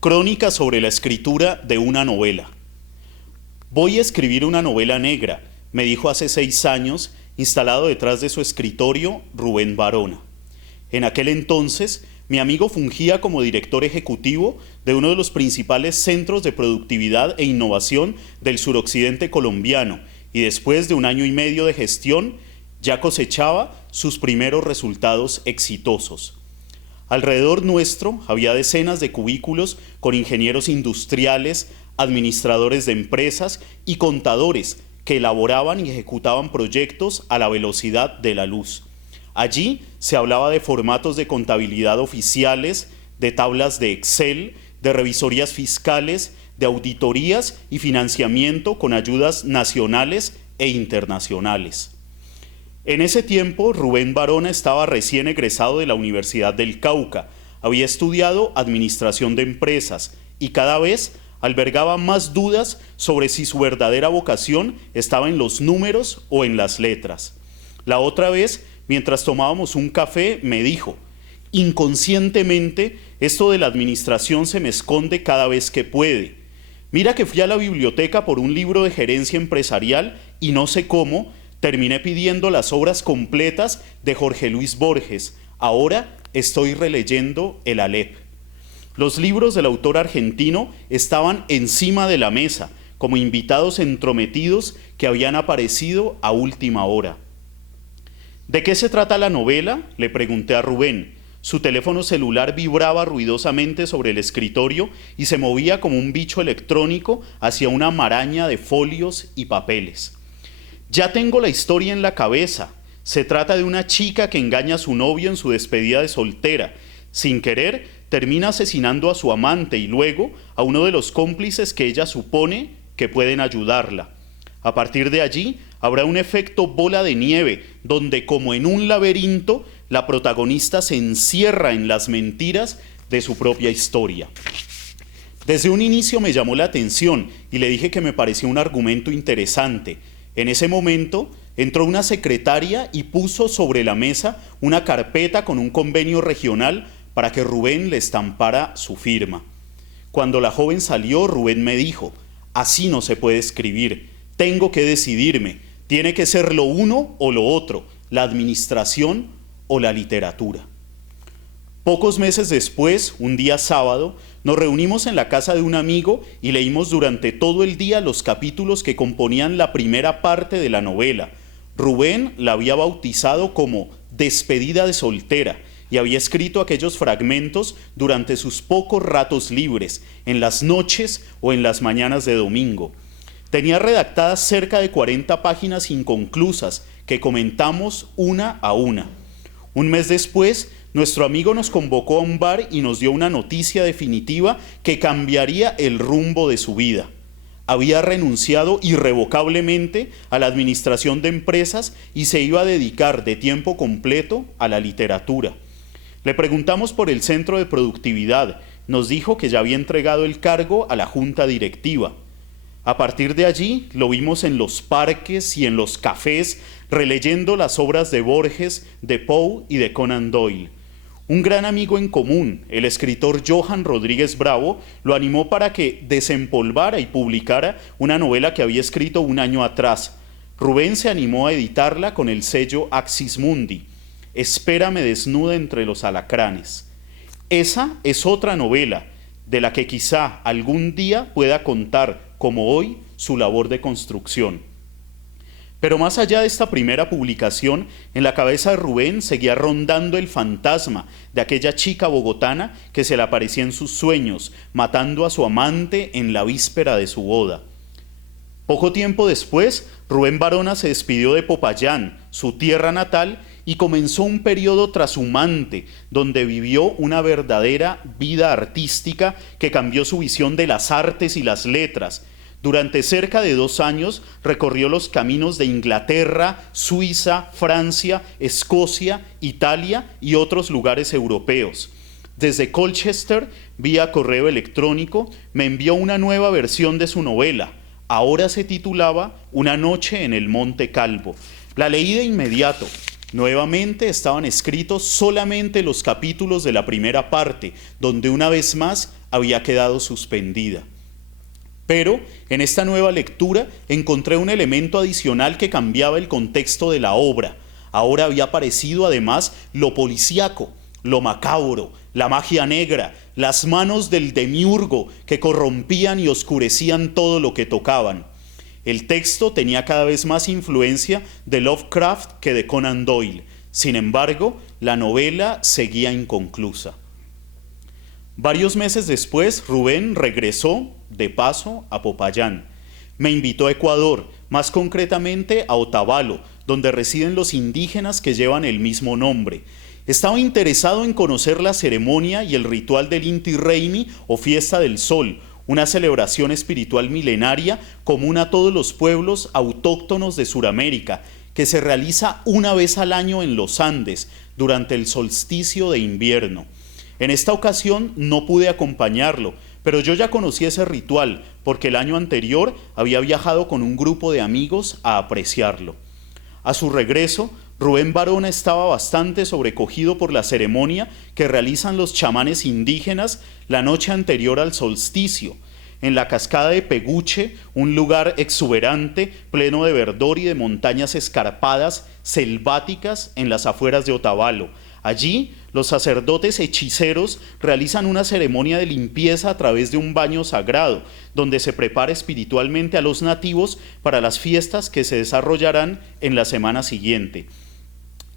Crónica sobre la escritura de una novela. Voy a escribir una novela negra, me dijo hace 6 años, instalado detrás de su escritorio, Rubén Barona. En aquel entonces, mi amigo fungía como director ejecutivo de uno de los principales centros de productividad e innovación del suroccidente colombiano y después de 1 año y medio de gestión, ya cosechaba sus primeros resultados exitosos. Alrededor nuestro había decenas de cubículos con ingenieros industriales, administradores de empresas y contadores que elaboraban y ejecutaban proyectos a la velocidad de la luz. Allí se hablaba de formatos de contabilidad oficiales, de tablas de Excel, de revisorías fiscales, de auditorías y financiamiento con ayudas nacionales e internacionales. En ese tiempo, Rubén Barona estaba recién egresado de la Universidad del Cauca, había estudiado administración de empresas y cada vez albergaba más dudas sobre si su verdadera vocación estaba en los números o en las letras. La otra vez, mientras tomábamos un café, me dijo: inconscientemente, esto de la administración se me esconde cada vez que puede. Mira que fui a la biblioteca por un libro de gerencia empresarial y no sé cómo, terminé pidiendo las obras completas de Jorge Luis Borges. Ahora estoy releyendo el Aleph. Los libros del autor argentino estaban encima de la mesa, como invitados entrometidos que habían aparecido a última hora. ¿De qué se trata la novela?, le pregunté a Rubén. Su teléfono celular vibraba ruidosamente sobre el escritorio y se movía como un bicho electrónico hacia una maraña de folios y papeles. Ya tengo la historia en la cabeza. Se trata de una chica que engaña a su novio en su despedida de soltera. Sin querer, termina asesinando a su amante y luego a uno de los cómplices que ella supone que pueden ayudarla. A partir de allí, habrá un efecto bola de nieve, donde como en un laberinto, la protagonista se encierra en las mentiras de su propia historia. Desde un inicio me llamó la atención y le dije que me parecía un argumento interesante. En ese momento entró una secretaria y puso sobre la mesa una carpeta con un convenio regional para que Rubén le estampara su firma. Cuando la joven salió, Rubén me dijo: así no se puede escribir, tengo que decidirme, tiene que ser lo uno o lo otro, la administración o la literatura. Pocos meses después, un día sábado, nos reunimos en la casa de un amigo y leímos durante todo el día los capítulos que componían la primera parte de la novela. Rubén la había bautizado como Despedida de soltera y había escrito aquellos fragmentos durante sus pocos ratos libres, en las noches o en las mañanas de domingo. Tenía redactadas cerca de 40 páginas inconclusas que comentamos una a una. Un mes después, nuestro amigo nos convocó a un bar y nos dio una noticia definitiva que cambiaría el rumbo de su vida. Había renunciado irrevocablemente a la administración de empresas y se iba a dedicar de tiempo completo a la literatura. Le preguntamos por el centro de productividad. Nos dijo que ya había entregado el cargo a la junta directiva. A partir de allí lo vimos en los parques y en los cafés releyendo las obras de Borges, de Poe y de Conan Doyle. Un gran amigo en común, el escritor Johan Rodríguez Bravo, lo animó para que desempolvara y publicara una novela que había escrito 1 año atrás. Rubén se animó a editarla con el sello Axis Mundi. Espérame desnuda entre los alacranes. Esa es otra novela de la que quizá algún día pueda contar, como hoy, su labor de construcción. Pero más allá de esta primera publicación, en la cabeza de Rubén seguía rondando el fantasma de aquella chica bogotana que se le aparecía en sus sueños, matando a su amante en la víspera de su boda. Poco tiempo después, Rubén Barona se despidió de Popayán, su tierra natal, y comenzó un periodo trashumante donde vivió una verdadera vida artística que cambió su visión de las artes y las letras. Durante cerca de 2 años recorrió los caminos de Inglaterra, Suiza, Francia, Escocia, Italia y otros lugares europeos. Desde Colchester, vía correo electrónico, me envió una nueva versión de su novela. Ahora se titulaba Una noche en el Monte Calvo. La leí de inmediato. Nuevamente estaban escritos solamente los capítulos de la primera parte, donde una vez más había quedado suspendida. Pero en esta nueva lectura encontré un elemento adicional que cambiaba el contexto de la obra. Ahora había aparecido además lo policíaco, lo macabro, la magia negra, las manos del demiurgo que corrompían y oscurecían todo lo que tocaban. El texto tenía cada vez más influencia de Lovecraft que de Conan Doyle. Sin embargo, la novela seguía inconclusa. Varios meses después, Rubén regresó de paso a Popayán. Me invitó a Ecuador, más concretamente a Otavalo, donde residen los indígenas que llevan el mismo nombre. Estaba interesado en conocer la ceremonia y el ritual del Inti Raymi o Fiesta del Sol, una celebración espiritual milenaria común a todos los pueblos autóctonos de Sudamérica, que se realiza una vez al año en los Andes, durante el solsticio de invierno. En esta ocasión no pude acompañarlo, pero yo ya conocía ese ritual, porque el año anterior había viajado con un grupo de amigos a apreciarlo. A su regreso, Rubén Barona estaba bastante sobrecogido por la ceremonia que realizan los chamanes indígenas la noche anterior al solsticio, en la cascada de Peguche, un lugar exuberante, pleno de verdor y de montañas escarpadas, selváticas, en las afueras de Otavalo. Allí, los sacerdotes hechiceros realizan una ceremonia de limpieza a través de un baño sagrado, donde se prepara espiritualmente a los nativos para las fiestas que se desarrollarán en la semana siguiente.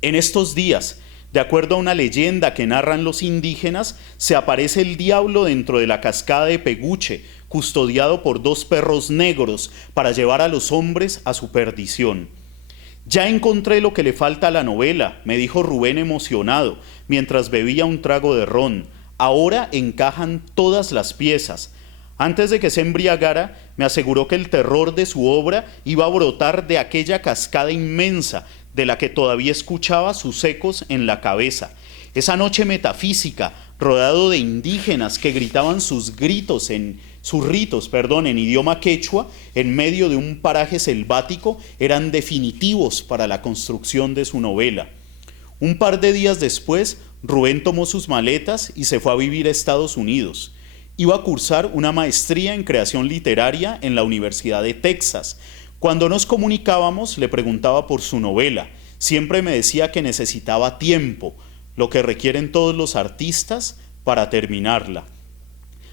En estos días, de acuerdo a una leyenda que narran los indígenas, se aparece el diablo dentro de la cascada de Peguche, custodiado por 2 perros negros para llevar a los hombres a su perdición. Ya encontré lo que le falta a la novela, me dijo Rubén emocionado, mientras bebía un trago de ron. Ahora encajan todas las piezas. Antes de que se embriagara, me aseguró que el terror de su obra iba a brotar de aquella cascada inmensa, de la que todavía escuchaba sus ecos en la cabeza. Esa noche metafísica, rodeado de indígenas que gritaban sus ritos en idioma quechua, en medio de un paraje selvático, eran definitivos para la construcción de su novela. Un par de días después, Rubén tomó sus maletas y se fue a vivir a Estados Unidos. Iba a cursar una maestría en creación literaria en la Universidad de Texas. Cuando nos comunicábamos, le preguntaba por su novela. Siempre me decía que necesitaba tiempo, lo que requieren todos los artistas para terminarla.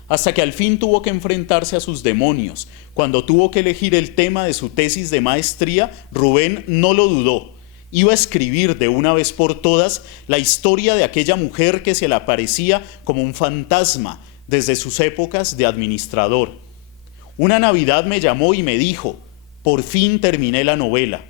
Hasta que al fin tuvo que enfrentarse a sus demonios. Cuando tuvo que elegir el tema de su tesis de maestría, Rubén no lo dudó. Iba a escribir de una vez por todas la historia de aquella mujer que se le aparecía como un fantasma desde sus épocas de administrador. Una Navidad me llamó y me dijo: por fin terminé la novela.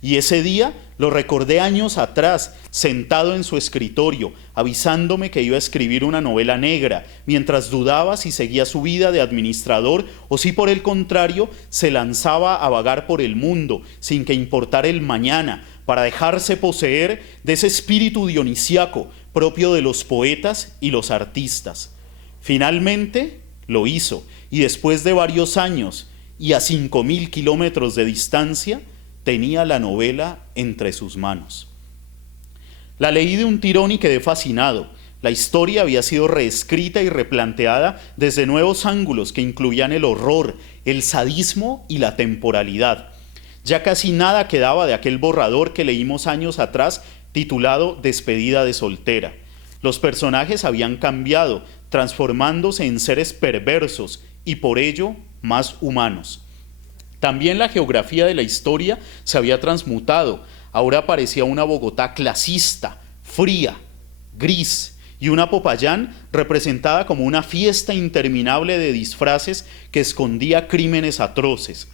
Y ese día lo recordé años atrás, sentado en su escritorio, avisándome que iba a escribir una novela negra, mientras dudaba si seguía su vida de administrador o si por el contrario se lanzaba a vagar por el mundo, sin que importara el mañana, para dejarse poseer de ese espíritu dionisiaco propio de los poetas y los artistas. Finalmente lo hizo, y después de varios años y a 5.000 kilómetros de distancia, tenía la novela entre sus manos. La leí de un tirón y quedé fascinado. La historia había sido reescrita y replanteada desde nuevos ángulos que incluían el horror, el sadismo y la temporalidad. Ya casi nada quedaba de aquel borrador que leímos años atrás, titulado Despedida de soltera. Los personajes habían cambiado, transformándose en seres perversos y por ello más humanos. También la geografía de la historia se había transmutado. Ahora aparecía una Bogotá clasista, fría, gris, y una Popayán representada como una fiesta interminable de disfraces que escondía crímenes atroces.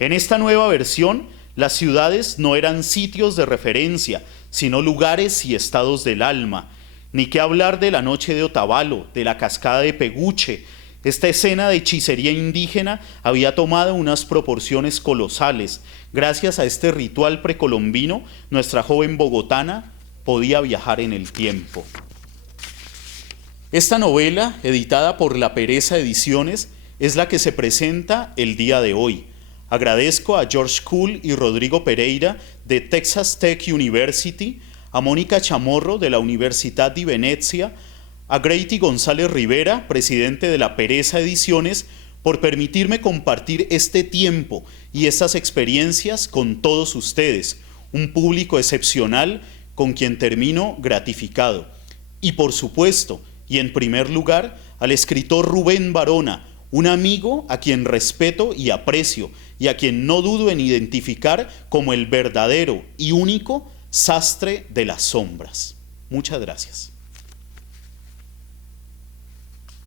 En esta nueva versión, las ciudades no eran sitios de referencia, sino lugares y estados del alma. Ni qué hablar de la noche de Otavalo, de la cascada de Peguche. Esta escena de hechicería indígena había tomado unas proporciones colosales. Gracias a este ritual precolombino, nuestra joven bogotana podía viajar en el tiempo. Esta novela, editada por La Pereza Ediciones, es la que se presenta el día de hoy. Agradezco a George Kuhl y Rodrigo Pereira de Texas Tech University, a Mónica Chamorro de la Universidad di Venezia, A Grady González Rivera, presidente de La Pereza Ediciones, por permitirme compartir este tiempo y estas experiencias con todos ustedes, un público excepcional con quien termino gratificado. Y por supuesto, y en primer lugar, al escritor Rubén Barona, un amigo a quien respeto y aprecio y a quien no dudo en identificar como el verdadero y único sastre de las sombras. Muchas gracias.